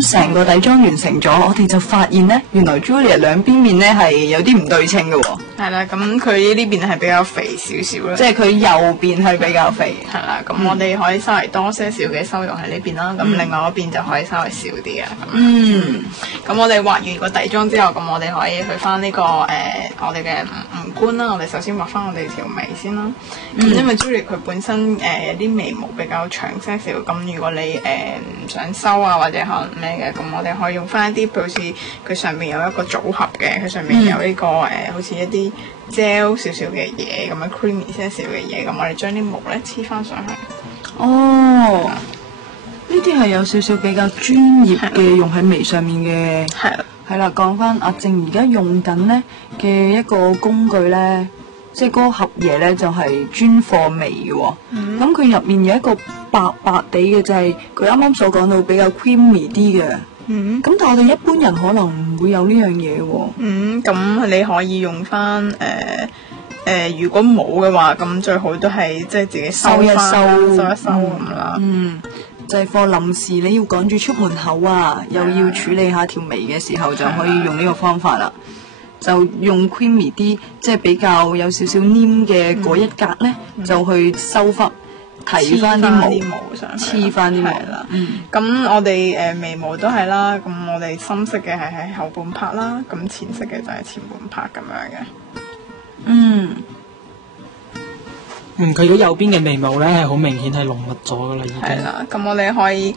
咁成個底妝完成咗，我哋就發現咧，原來 Julia 兩邊面咧係有啲唔對稱嘅喎。係啦，咁佢呢邊係比較肥少少啦，即係佢右邊係比較肥。係啦，咁我哋可以稍微多些少嘅修容喺呢邊啦，咁另外嗰邊就可以稍微少啲啊。咁我哋畫完個底妝之後，咁我哋可以去翻呢個我哋嘅五官啦。我哋首先畫翻我哋條眉先啦。因為 Julia 佢本身有啲眉毛比較長些少，咁如果你唔想修啊或者可能咩嘅，咁我哋可以用翻一啲，譬如好似佢上面有一個組合嘅，佢上面有呢個好似一啲 gel 少少嘅嘢咁樣 creamy 些少嘅嘢，咁我哋將啲毛咧黐翻上去。哦，呢啲係有少少比較專業嘅用喺眉上面嘅。係啦，係啦，講翻阿靜而家用緊咧嘅一個工具咧，即係嗰個盒嘢咧就係專貨眉嘅喎。咁佢入面有一個白白地嘅，就係佢啱啱所講到比較 creamy 啲嘅。咁但係我哋一般人可能唔會有呢樣嘢喎。咁你可以用翻如果冇嘅話，咁最好都係即係自己收一收咁啦。就係貨臨時你要趕住出門口啊，又要處理下條眉嘅時候，就可以用呢個方法啦。就用 creamy 啲，即係比較有少少黏嘅嗰一格咧，就去收翻。提翻啲毛上去，黐翻啲毛啦。咁我哋眉毛都係啦。咁我哋深色嘅係喺後半拍啦，咁淺色嘅就係前半拍咁樣嘅。佢如果右邊嘅眉毛咧係好明顯係濃密咗噶啦，已經。係啦，咁我哋可以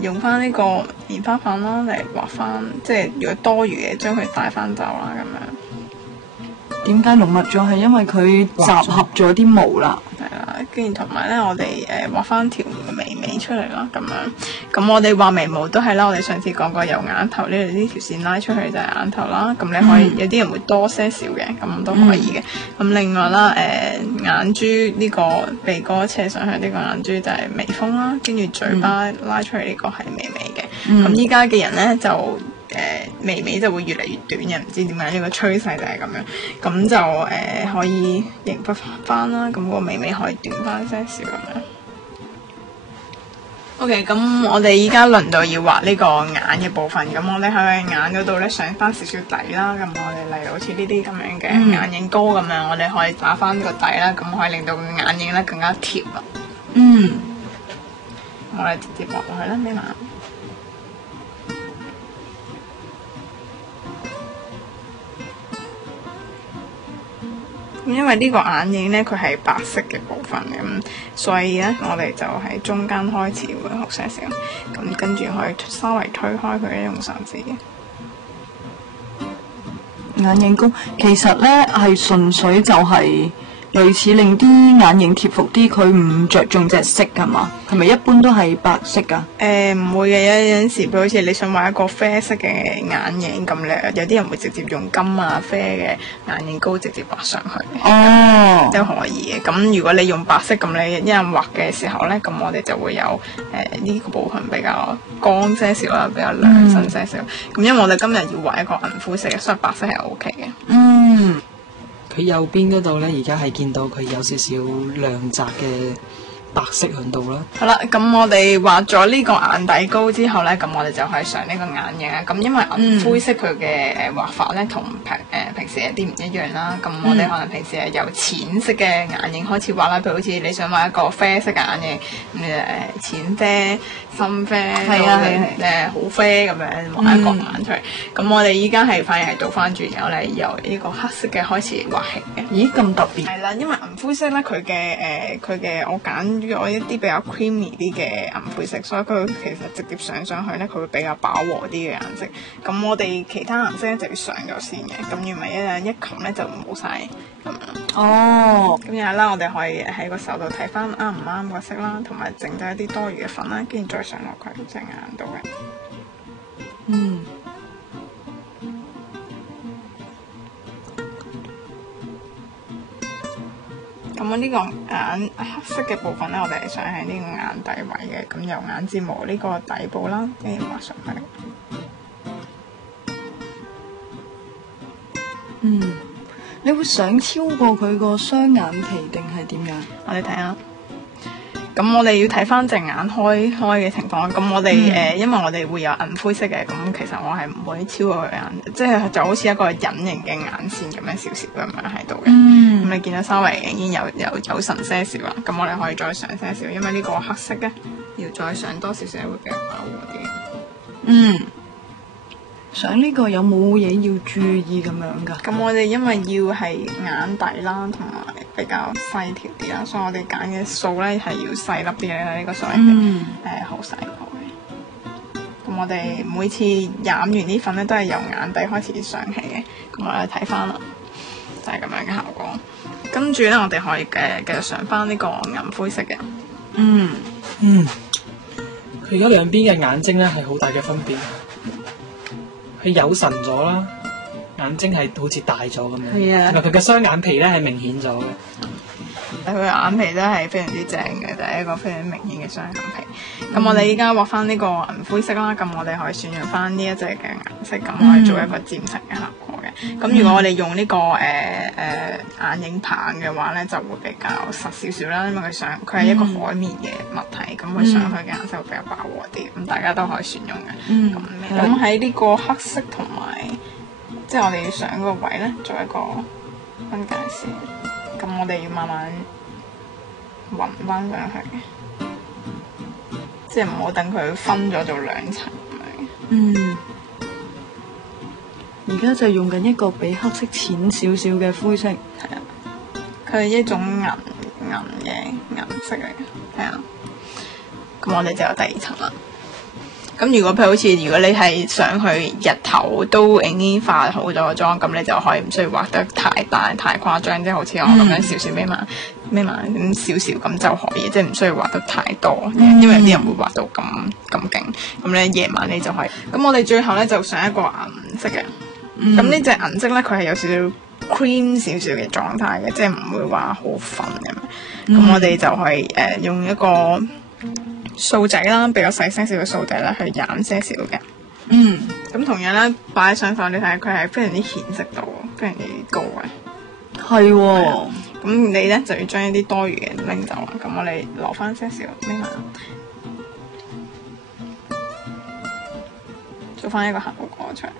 用翻呢個棉花棒啦嚟畫翻，即係如果多餘嘅將佢帶翻走啦咁樣。點解濃密咗？係因為佢集合咗啲毛啦。係啦，跟住同埋咧，我哋畫翻條眉尾出嚟啦，咁樣。咁我哋畫眉毛都係啦，我哋上次講過由眼頭呢條線拉出去就係眼頭啦。咁你可以有啲人會多些少嘅，咁都可以嘅。咁另外啦，眼珠呢個鼻哥斜上去呢個眼珠就係眉峰啦，跟住嘴巴拉出去呢個係眉尾嘅。咁依家嘅人咧就眉尾就會越嚟越短嘅，唔知點解呢個趨勢就係咁樣，咁就可以迎合翻啦，咁個眉尾可以短翻些少咁樣。OK， 咁我哋依家輪到要畫呢個眼嘅部分，咁我哋喺眼嗰度咧上翻少少底啦，咁我哋例如好似呢啲咁樣嘅眼影膏咁樣，我哋可以打翻個底啦，咁可以令到個眼影咧更加貼啊。我哋直接畫落去啦，眯埋。因為呢個眼影咧，佢係白色嘅部分咁，所以咧我哋就喺中間開始會好些少，咁跟住可以稍微推開佢用手指。眼影膏其實咧係純粹就係類似令啲眼影貼服啲，佢唔着重隻色㗎嘛？係咪一般都係白色㗎？唔會嘅，有陣時譬如好似你想畫一個啡色嘅眼影咁咧，有啲人會直接用金啊啡嘅眼影膏直接畫上去。都可以嘅。咁如果你用白色咁，你一人畫嘅時候咧，咁我哋就會有呢個部分比較光些少啦，比較亮身些少。咁因為我哋今日要畫一個銀膚色嘅，所以白色係 OK 嘅。佢右邊嗰度咧，而家係見到佢有少少亮澤嘅白色喺度啦。好啦，咁我哋畫咗呢個眼底膏之後咧，咁我哋就可以上呢個眼影啦。咁因為銀灰色佢嘅畫法咧，同平時有啲唔一樣啦。咁我哋可能平時係由淺色嘅眼影開始畫啦，譬如好似你想畫一個啡色嘅眼影，淺啡、深啡，好啡咁樣畫一個眼出嚟。咁我哋依家係反而係倒翻轉，然後咧由呢個黑色嘅開始畫起嘅。咦，咁特別？係啦，因為銀灰色咧，佢嘅我揀咗一啲比較 creamy 啲嘅銀灰色，所以佢其實直接上去咧，佢會比較飽和啲嘅顏色。咁我哋其他顏色咧就要上咗先嘅，咁要咪一擒咧就冇晒咁樣。咁然後啦，我哋可以喺個手度睇翻啱唔啱個色啦，同埋剩低一啲多餘嘅粉啦，跟住再上落佢隻眼度嘅。咁呢個眼黑色嘅部分咧，我哋係想喺呢個眼底位嘅，咁由眼睫毛呢個底部啦，跟住畫上去。你會想超過佢個雙眼皮定係點樣？我哋睇下。咁我哋要睇翻隻眼開嘅情況。咁我哋因為我哋會有銀灰色嘅，咁其實我係唔會超過佢眼，即係就好似一個隱形嘅眼線咁樣少少咁樣喺度嘅。咁你見到稍微已經有神些少啦。咁我哋可以再上些少，因為呢個黑色咧要再上多少少會比較飽和啲。上呢個有冇嘢要注意咁樣㗎？咁我哋因為要係眼底啦，同埋比較細條啲啦，所以我哋揀嘅數咧係要細粒啲嘅呢個所謂嘅好細個嘅。咁我哋每次染完啲粉咧都係由眼底開始上起嘅。咁我哋睇翻啦，就係咁樣嘅效果。跟住咧，我哋可以繼續上翻呢個銀灰色嘅。佢而家兩邊嘅眼睛咧係好大嘅分別，佢有神咗啦，眼睛係好似大咗咁樣，係啊同埋佢嘅雙眼皮咧係明顯咗嘅。佢嘅眼皮都係非常之正嘅，就係一個非常明顯嘅雙眼皮。咁我哋依家畫翻呢個銀灰色啦，咁我哋可以選用翻呢一隻嘅顏色，咁可以做一個漸層嘅效果嘅。咁如果我哋用呢個眼影棒嘅話咧，就會比較實少少啦，因為佢係一個海綿嘅物體，咁佢上去嘅顏色會比較飽和啲，咁大家都可以選用嘅。咁喺呢個黑色同埋即係我哋要上嗰個位咧，做一個分界線。咁我哋要慢慢暈翻上去，即係唔好等佢分咗做兩層咁樣。而家就用緊一個比黑色淺少少嘅灰色，係啊，佢係一種銀色嚟嘅，係啊。咁我哋就有第二層啦。咁如果譬如好似如果你係上去日頭都已經化好咗個妝，咁你就可以唔需要畫得太大太誇張，即係好似我咁樣少少眯埋咁少少咁就可以，即係唔需要畫得太多，因為有啲人會畫到咁勁。咁咧夜晚你就可以。咁我哋最後咧就上一個銀色嘅。咁呢隻銀色咧佢係有少少 cream 少少嘅狀態嘅，即係唔會話好粉咁。咁我哋就係用一個掃仔啦，比較細些少嘅掃仔啦，去染些少嘅。咁同樣咧，擺上手你睇，佢係非常之顯色度，非常之高嘅。係喎。咁你咧就要將一啲多餘嘅拎走啦。咁我哋留翻些少拎埋，做翻一個效果出嚟。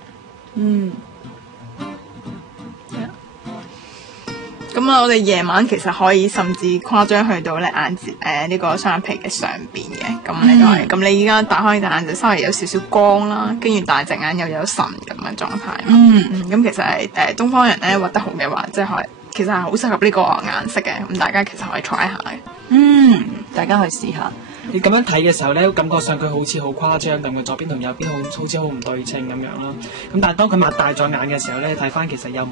咁啊，我哋夜晚其實可以甚至誇張去到咧呢個雙眼皮嘅上邊嘅，咁你都係。咁你依家打開隻眼就稍微有少少光啦，跟住大隻眼又有神咁嘅狀態。咁其實係東方人咧畫得好嘅話，即係其實係好適合呢個顏色嘅。咁大家其實可以 try 下嘅。大家可以試下。你咁樣睇嘅時候咧，感覺上佢好似好誇張咁嘅，左邊同右邊好似好唔對稱咁樣啦。咁但係當佢擘大咗眼嘅時候咧，睇翻其實又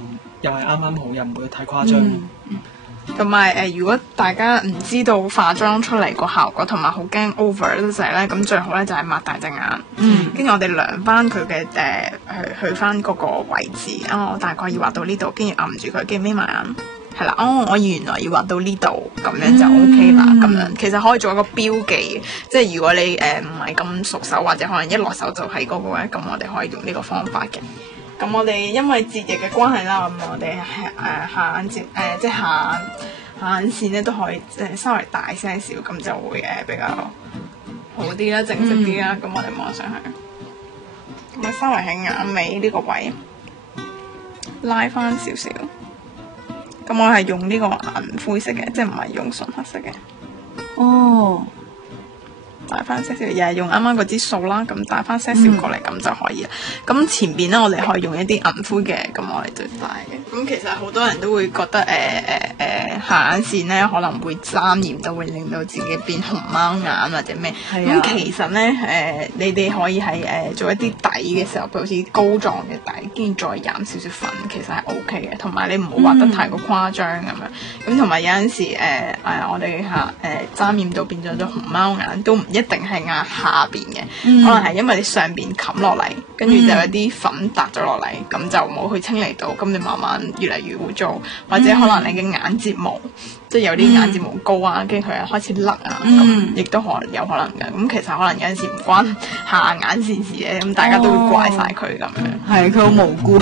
係啱啱好，又唔會太誇張。同埋如果大家唔知道化妝出嚟個效果，同埋好驚 over 嗰陣咧，咁最好咧就係擘大隻眼，跟住我哋量翻佢嘅去翻嗰個位置。我大概要畫到呢度，跟住揞住佢，跟住眯埋眼。係啦，我原來要畫到呢度，咁樣就 OK 啦。咁樣其實可以做一個標記，即係如果你唔係咁熟手，或者可能一落手就喺嗰個咧，咁我哋可以用呢個方法嘅。咁我哋因為節日嘅關係啦，咁我哋下眼節即係下眼線咧都可以稍微大些少，咁就會比較好啲啦，正式啲啦。咁我哋望上去，咁啊稍微喺眼尾呢個位拉翻少少。咁我係用呢個銀灰色嘅，即係唔係用純黑色嘅。帶翻些少，又係用啱啱嗰支掃啦，咁帶翻些少過嚟，咁就可以啦。咁前邊咧，我哋可以用一啲銀灰嘅，咁我哋就帶嘅。咁其實好多人都會覺得下眼線咧可能會沾染到，會令到自己變熊貓眼或者咩。咁其實咧你哋可以喺做一啲底嘅時候，譬如好似膏狀嘅底，跟住再染少少粉，其實係 OK 嘅。同埋你唔好畫得太過誇張咁樣。咁同埋有陣時我哋沾染到變咗熊貓眼，都唔一定係眼下邊嘅，可能係因為你上邊冚落嚟，跟住就有啲粉笪咗落嚟，咁就冇去清理到，咁你慢慢越嚟越污糟，或者可能你嘅眼睫毛，即係有啲眼睫毛膏啊，跟住佢又開始甩啊，咁亦都有可能嘅。咁其實可能有陣時唔關下眼線事嘅，咁大家都會怪晒佢咁樣。係佢好無辜。